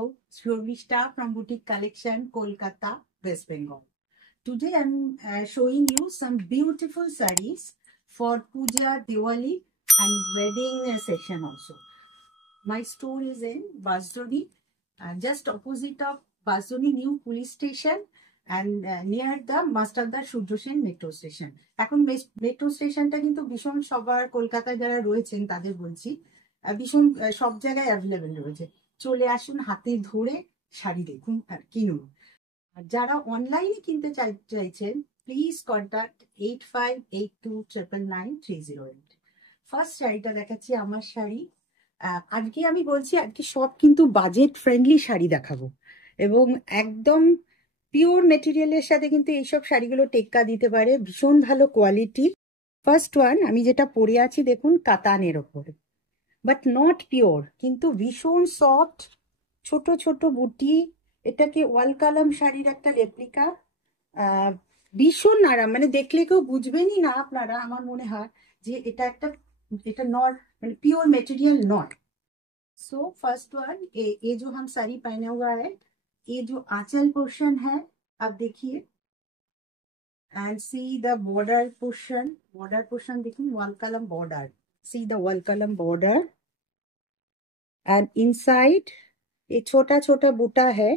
Hello, Shurvishta from Boutique Collection, Kolkata, West Bengal. Today I'm showing you some beautiful sarees for Puja, Diwali and wedding session also. My store is in Basdoni, just opposite of Basdoni New Police Station and near the Mastardar Sudhoshen Metro Station. এখন মেট্রো স্টেশনটা কিন্তু ভীষণ সবার কলকাতায় যারা রয়েছেন তাদের বলছি ভীষণ সব জায়গায় অ্যাভেলেবেল রয়েছে। চলে আসুন, হাতে ধরে শাড়ি দেখুন আর কিনুন। আর যারা অনলাইনে কিনতে চাইছেন প্লিজ কন্ট্যাক্ট 8582999308। ফার্স্ট শাড়িটা দেখাচ্ছি আমার শাড়ি। আজকে আমি বলছি আজকে সব কিন্তু বাজেট ফ্রেন্ডলি শাড়ি দেখাবো এবং একদম পিওর মেটেরিয়ালের সাথে কিন্তু এইসব শাড়িগুলো টেক্কা দিতে পারে, ভীষণ ভালো কোয়ালিটি। ফার্স্ট ওয়ান আমি যেটা পরে আছি দেখুন কাতানের ওপরে, বাট নট পিওর, কিন্তু ভীষণ সফট, ছোট ছোট বুটি। এটাকে ওয়াল কালাম শাড়ির একটা রেপ্লিকা। ভীষণ আরাম, মানে দেখলে কেউ বুঝবেনই না আপনারা, আমার মনে হয় যে এটা নট মানে pure material not. So first one, ये जो हम साड़ी पहने हुआ है, ये जो आंचल पोर्शन है आप देखिए, and see the border portion देखिए, वॉल कलम बॉर्डर, सी द वॉल कलम बॉर्डर एंड इनसाइड ये छोटा छोटा बूटा है।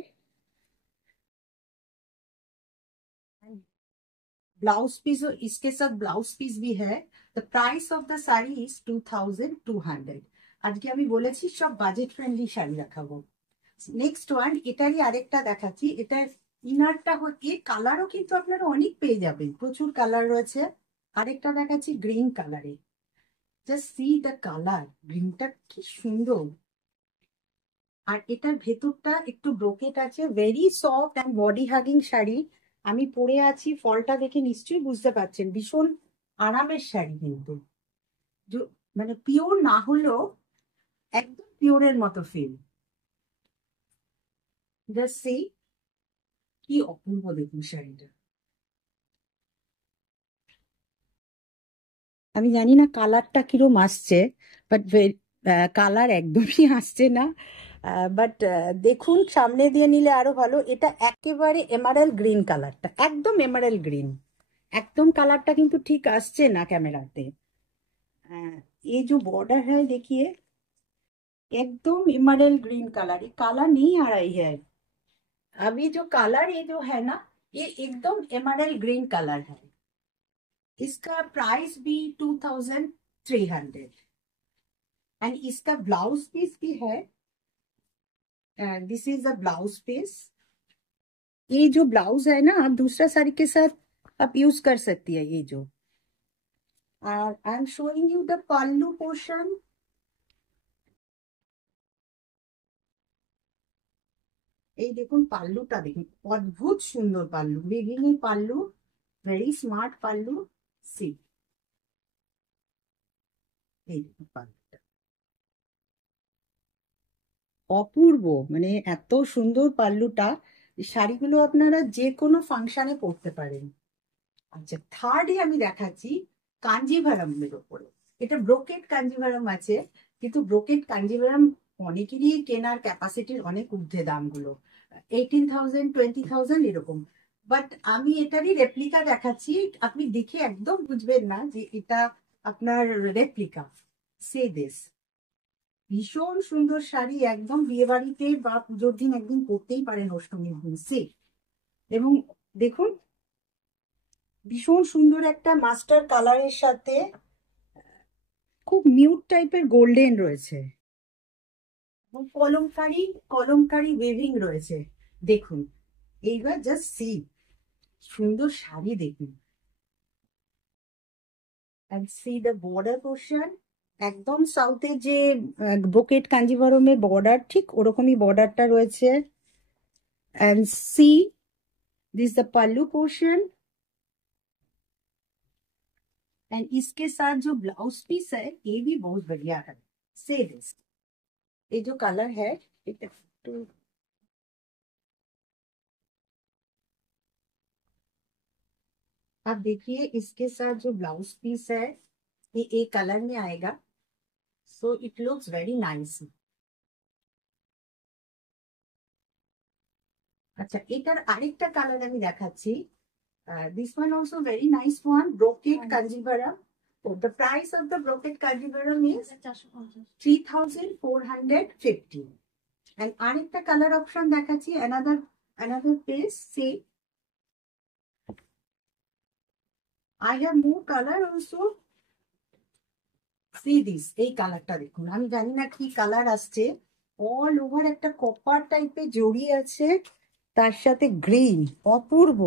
ब्लाउज पीस इसके साथ ब्लाउज पीस भी है। The price of the sari इज 2200। আজকে আমি বলেছি সব বাজেট ফ্রেন্ডলি শাড়ি দেখাবো। নেক্সট ওয়ান, এটারই আরেকটা দেখাচ্ছি। এটার ইনারটা এর কালারও কিন্তু আপনারা অনেক পেয়ে যাবেন, প্রচুর কালার রয়েছে। আরেকটা দেখাচ্ছি গ্রিন কালারে, জাস্ট সি দ্য কালার, গ্রিনটা কি সুন্দর। আর এটার ভেতরটা একটু ব্রোকেট আছে, very soft and body hugging sari. আমি পরে আছি, ফলটা দেখে নিশ্চয়ই বুঝতে পারছেন ভীষণ আরামের শাড়ি, কিন্তু মানে পিওর না হলেও একদম পিওরের মতো ফিল। জাস্ট সি কি অপূর্ব দেখুন শাড়িটা। আমি জানি না কালারটা কিরম আসছে, বাট কালার একদমই আসছে না, বাট দেখুন সামনে দিয়ে নিলে আরো ভালো। এটা একেবারে এমারেল গ্রিন কালারটা, একদম এমারেল গ্রিন, একদম কালারটা কিন্তু ঠিক আসছে না ক্যামেরাতে। ये जो बॉर्डर है देखिए, एकदम इमरल्ड ग्रीन कलर, ये काला नहीं आ रही है अभी जो कलर, ये जो है ना, ये एकदम एमरल्ड ग्रीन कलर है। इसका प्राइस भी 2300 एंड इसका ब्लाउज पीस भी है। This is the blouse piece. ये जो ब्लाउज है ना, आप दूसरा साड़ी के साथ आप यूज कर सकती है। ये जो I am showing you the pallu portion. এই দেখুন পাল্লুটা দেখুন, অদ্ভুত সুন্দর পাল্লু, বেগিনি pallu, very smart pallu. See এই দেখুন পাল্লুটা অপূর্ব, মানে এত সুন্দর পাল্লুটা। শাড়িগুলো আপনারা যে কোনো ফাংশনে পরতে পারেন। আচ্ছা, থার্ডে আমি দেখাচ্ছি কাঞ্জিভারামের ওপরে। এটা ব্রোকেট কাঞ্জিভারাম আছে, কিন্তু ব্রোকেট কাঞ্জিভারাম অনেকেরই কেনার ক্যাপাসিটির অনেক ঊর্ধ্বে দামগুলো, 18,000 20,000 এরকম। বাট আমি এটারই রেপ্লিকা দেখাচ্ছি, আপনি দেখে একদম বুঝবেন না যে এটা আপনার রেপ্লিকা। সে দিস ভীষণ সুন্দর শাড়ি, একদম বিয়ে বাড়িতে বা পুজোর দিন একদিন পরতেই পারেন, অষ্টমীর দিন। সে এবং দেখুন ভীষণ সুন্দর একটা মাস্টার কালারের সাথে খুব মিউট টাইপের গোল্ডেন রয়েছে এবং কলমকারি ওয়েভিং রয়েছে। দেখুন এইবার জাস্ট সি সুন্দর শাড়ি দেখুন, and see the border portion, একদম সাউথে যে ব্রোকেট কাঞ্জিভারমের বর্ডার ঠিক ওরকমই বর্ডারটা রয়েছে। and see this the pallu portion, and इसके साथ जो ब्लाउज पीस है ये भी बहुत बढ़िया है। से दिस ये जो कलर है, आप देखिए इसके साथ जो ब्लाउज पीस है ये एक कलर में आएगा। So it looks very nice. আচ্ছা, এটার আরেকটা কালার আমি দেখাচ্ছি। This one also very nice one, brocade Kanjivaram. Oh, the price of the brocade Kanjivaram is 3,450. And আরেকটা কালার অপশন দেখাচ্ছি, another piece. See, I have more color also. See this, এই কালারটা দেখুন, আমি জানি না কি কালার আসছে, অল ওভার একটা কপার টাইপের জড়ি আছে, তার সাথে গ্রিন, অপূর্ব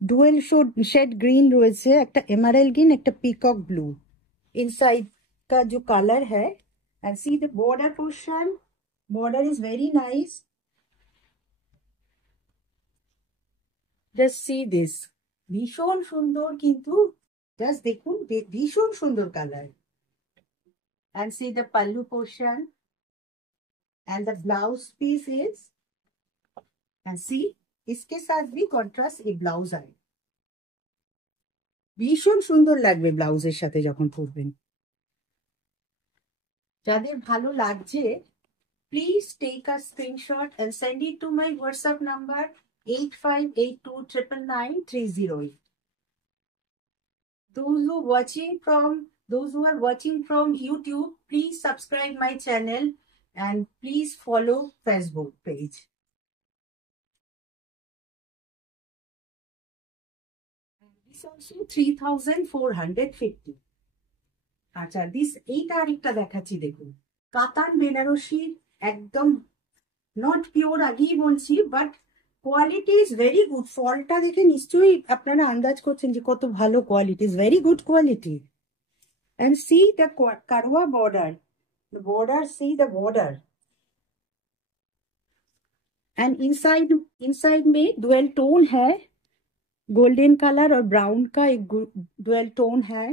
ডুয়েল शेड ग्रीन রয়েছে, একটা এমারেল গ্রিন, একটা পিকক ব্লू इनसाइड का जो कलर है। And see the border portion, border is very nice. Just see this, ভীষণ সুন্দর কিন্তু, জাস্ট দেখুন, ভীষণ সুন্দর colour. And see the pallu portion and the blouse piece is, and see इसके साथ भी कॉन्ट्रास्ट এই ব্লাউজ আয়, ভীষণ সুন্দর লাগবে ব্লাউজের সাথে যখন পরবেন। যাদের ভালো লাগছে, please take a screenshot and send it to my WhatsApp number 8582999308। Those who are watching from YouTube, please subscribe my channel and please follow Facebook page. This also 3,450. আচ্ছা, এইটা আরেকটা দেখাচ্ছি, দেখুন, কাতান বেনারসির, একদম নট পিওর, আগেই বলছি, but quality is very good. ফলটা দেখে নিশ্চয়ই আপনারা আন্দাজ করছেন যে কত ভালো quality, is very good quality. And see the करवा border, the border, see the border, and inside में डुअल टोन है, गोल्डन कलर और ब्राउन का एक डुअल टोन है।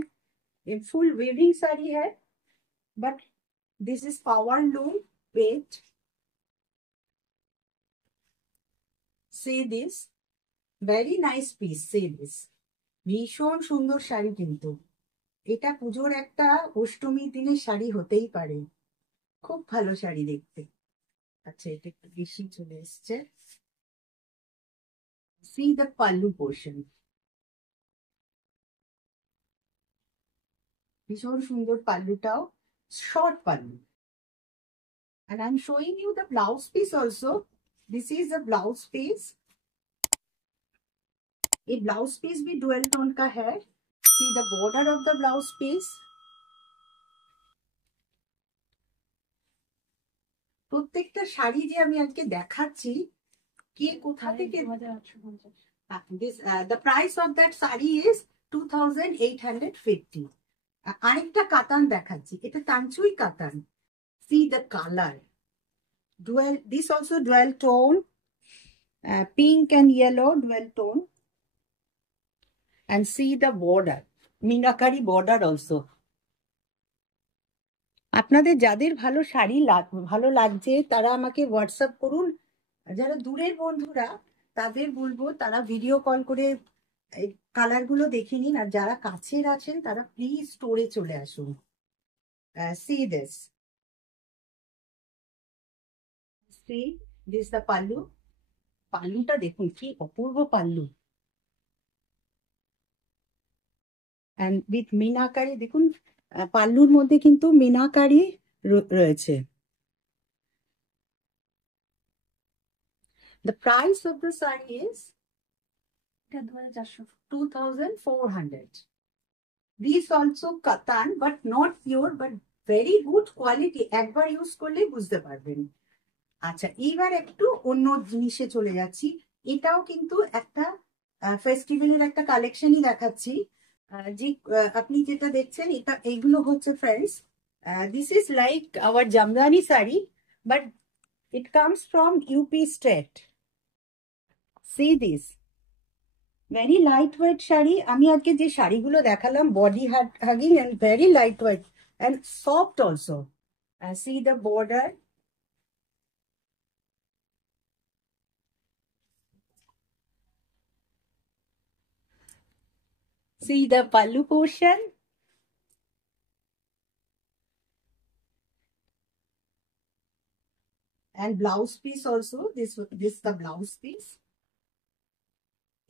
ये फुल वेविंग साड़ी है, but this is power loom wait. See this, very nice piece. See this, ভীষণ সুন্দর শাড়ি কিন্তু, এটা পুজোর একটা অষ্টমীর দিনের শাড়ি হতেই পারে, খুব ভালো শাড়ি দেখতে। আচ্ছা, এটা একটু বেশি চলে এসছে। See the pallu portion, ভীষণ সুন্দর পাল্লুটাও, short pallu. and I'm showing you the blouse piece also. This is the blouse piece, ये ब्लाउज पीस भी डुअल टोन का है। See the border of the blouse piece. প্রত্যেকটা শাড়ি যে আমি আজকে দেখাচ্ছি, কে কোথা থেকে, the price of that sari is 2,850। আরেকটা কাতান দেখাচ্ছি, এটা তানচুই কাতান। See the color, dual, this also dual tone, pink and yellow dual tone, and see the border, meenakari border also। আপনাদের যাদের ভালো শাড়ি ভালো লাগছে তারা আমাকে হোয়াটসঅ্যাপ করুন। যারা দূরের বন্ধুরা তাদের বলবো তারা ভিডিও কল করে কালার গুলো দেখে নিন, আর যারা কাছের আছেন তারা প্লিজ স্টোরে চলে আসুন। See this, see this the pallu, পাল্লুটা দেখুন কি অপূর্ব পাল্লু, and with মিনাকারি, দেখুন পাল্লুর মধ্যে কিন্তু মিনাকারি রয়েছে। The price of the saree is 2,400। This also katan, but not pure, but very good quality, একবার ইউজ করলে বুঝতে পারবেন। আচ্ছা, এইবার একটু অন্য জিনিসে চলে যাচ্ছি, এটাও কিন্তু একটা ফেস্টিভ্যালের একটা কালেকশনই দেখাচ্ছি। যে আপনি যেটা দেখছেন, এটা এইগুলো হচ্ছে friends, this is like our Jamdani sari, but it comes from UP state. See this, very lightweight sari. আমি আজকে যে শাড়িগুলো দেখালাম, body hugging and very lightweight and soft also. See the border, see the pallu portion, and blouse piece also. This the blouse piece.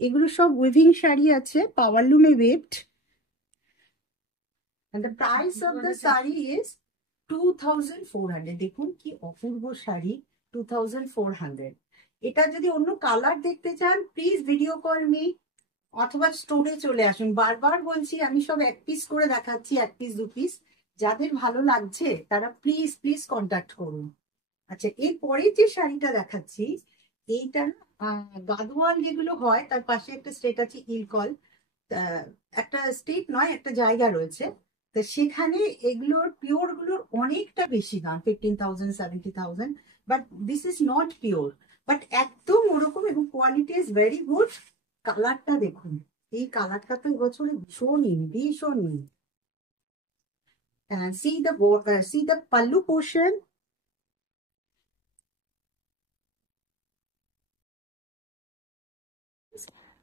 এগুলো সব weaving sari আছে, পাওয়ারলুমে weaved, and the price of the sari is 2400. দেখুন কি অপূর্ব শাড়ি, 2400. এটা যদি অন্য কালার দেখতে চান প্লিজ ভিডিও কল মি অথবা স্টোরে চলে আসুন। বারবার বলছি আমি সব এক পিস করে দেখাচ্ছি, এক পিস দু পিস। যাদের ভালো লাগছে তারা প্লিজ প্লিজ কন্ট্যাক্ট করুন। আচ্ছা, এরপরের যে শাড়িটা দেখাচ্ছি এইটা গাদোয়াল যেগুলো হয় তার পাশে একটা স্টেট আছে ইলকল, একটা স্টেট নয় একটা জায়গা রয়েছে, তো সেখানে এগুলোর পিওর গুলোর অনেকটা বেশি দাম, 15,000 17,000, but this is not pure, but একদম ওরকম, এবং কোয়ালিটি ইজ ভেরি গুড। কালারটা দেখুন, এই কালারটা তো এবছরে ভীষণ ভীষণ। see the pallu portion.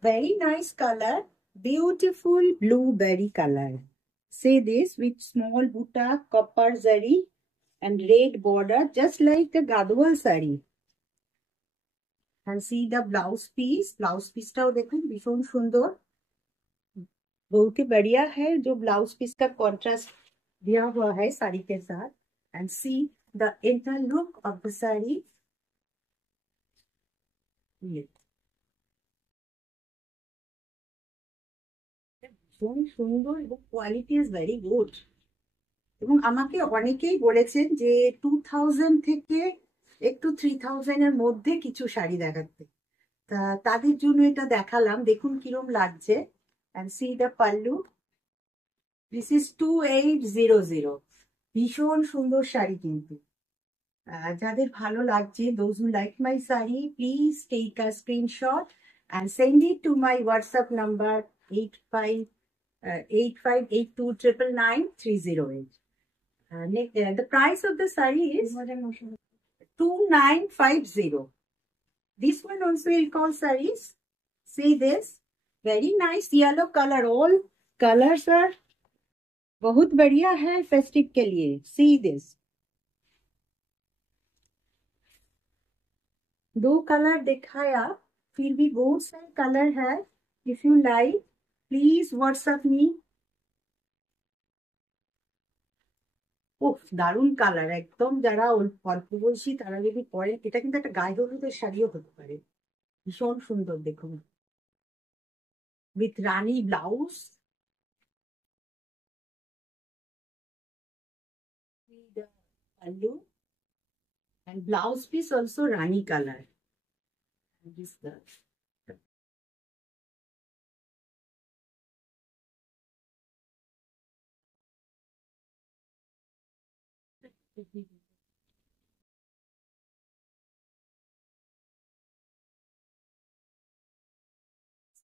Very nice color, beautiful blueberry color. Say this with small buta, copper zari and red border, just like the Gadwal sari. And see the blouse piece. Blouse piece tau देखो भीषण सुंदर, बहुत ही बढ़िया है जो blouse piece का कॉन्ट्रास्ट दिया हुआ है साड़ी के साथ. And see the inner look of the saree. ভীষণ সুন্দর এবং কোয়ালিটি ইজ ভেরি গুড। এবং আমাকে অনেকেই বলেছেন যে 2000 থেকে একটু 3000 এর মধ্যে কিছু শাড়ি দেখাতে, তা তাদের জন্য এটা দেখালাম। দেখুন কিরম লাগছে। and see the pallu. this is 2800. ভীষণ সুন্দর শাড়ি কিন্তু। যাদের ভালো লাগছে, those who like my saree, please take a screenshot and send it to my WhatsApp number 8582999308. The price of the saree is 2950. This one also will call sarees. See this, very nice yellow color. All colors are बहुत बढ़िया है फेस्टिव के लिए. See this, दो कलर दिखाया, फिर भी बहुत सारे कलर है. If you like please WhatsApp me. উফ, দারুণ কালার একদম। যারা অল্প বয়সী তারা যদি পরে, এটা কিন্তু একটা গায়ে হলুদের শাড়িও হতে পারে। ভীষণ সুন্দর দেখুন, উইথ রানী blouse. and blouse piece also rani color. This the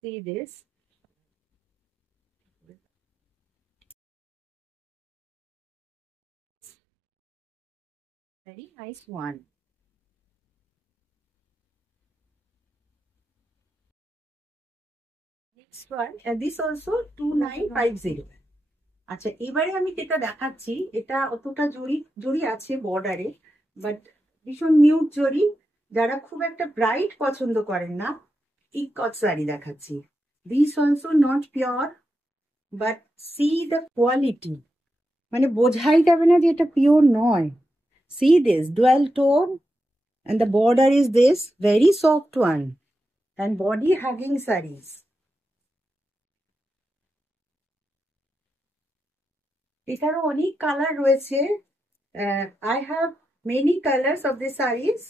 see this, very nice one. Next one, and this also 2950. আচ্ছা, এবারে আমি যেটা দেখাচ্ছি এটা অতটা জড়ি জড়ি আছে বর্ডারে, বাট ভীষণ মিউট জড়ি। যারা খুব একটা ব্রাইট পছন্দ করেন না, ইকট শাড়ি দেখাচ্ছি। This also not pure, but C the quality, মানে বোঝাই যাবে না যে এটা পিওর নয়। C this dual tone, and the border is this very soft one, and body hugging sarees. এটারও অনেক কালার রয়েছে। I have many colors of the sarees.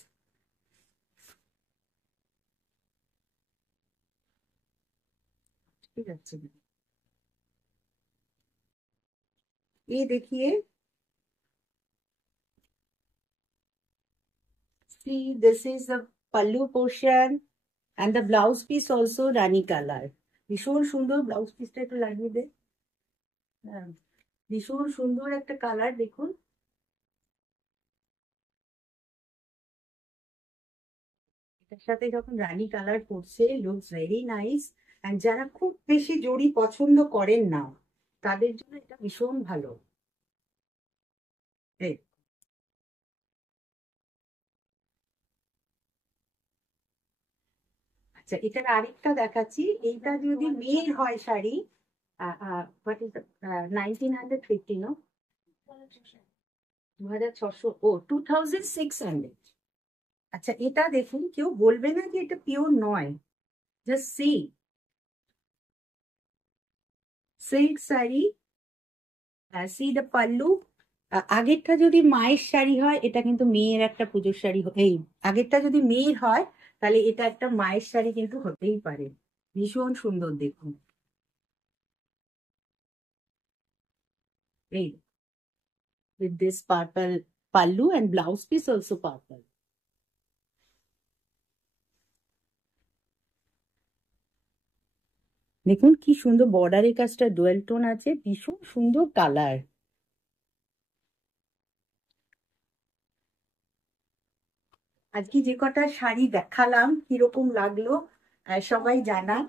ঠিক আছে, ये देखिए, see this is the pallu portion and the blouse piece also rani color. ভীষণ সুন্দর, ব্লাউজ পিসটা একটু লাগিয়ে দে। ভীষণ সুন্দর একটা কালার দেখুন। এটার সাথে যখন রানী কালার পড়ছে, লুকস ভেরি নাইস। এন্ড যারা খুব বেশি জড়ি পছন্দ করেন না তাদের জন্য এটা ভীষণ ভালো। এই আচ্ছা, এটার আরেকটা দেখাচ্ছি। এইটা যদি মেয়ের হয় শাড়ি, হোয়াট ইজ 1950, নো, 2600, ও 2600। আচ্ছা, এটা দেখুন, কেউ বলবে না যে এটা পিওর নয়। Just see, silk sari, C the pallu. আগেরটা যদি মায়ের শাড়ি হয়, এটা কিন্তু মেয়ের একটা পুজোর শাড়ি এই আগেরটা যদি মেয়ের হয়, তাহলে এটা একটা মায়ের শাড়ি কিন্তু হতেই পারে। ভীষণ সুন্দর দেখুন। এই, with this purple pallu and blouse piece also purple. দেখুন কি সুন্দর বর্ডারের কাজটা, ডুয়েল টোন আছে, ভীষণ সুন্দর কালার। আজকে যে কটা শাড়ি দেখালাম কিরকম লাগলো সবাই জানান।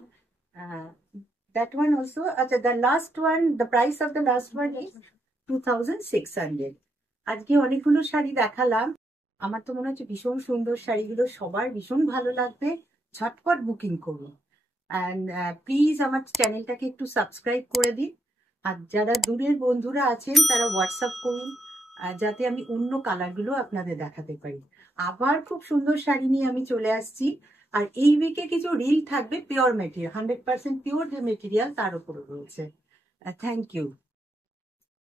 দ্যাট ওয়ান অলসো, আচ্ছা, the last one, the price of the last one is 2600। আজকে অনেকগুলো শাড়ি দেখালাম। আমার তো মনে হচ্ছে ভীষণ সুন্দর শাড়িগুলো সবার ভীষণ ভালো লাগবে। ঝটপট বুকিং করুন। অ্যান্ড প্লিজ আমার চ্যানেলটাকে একটু সাবস্ক্রাইব করে দিন। আর যারা দূরের বন্ধুরা আছেন তারা হোয়াটসঅ্যাপ করুন, যাতে আমি অন্য কালারগুলো আপনাদের দেখাতে পারি। আবার খুব সুন্দর শাড়ি নিয়ে আমি চলে আসছি। আর এই উইকে কিছু রিল থাকবে পিওর মেটেরিয়াল, 100% পিওর যে মেটেরিয়াল তার উপরে রয়েছে। Thank you.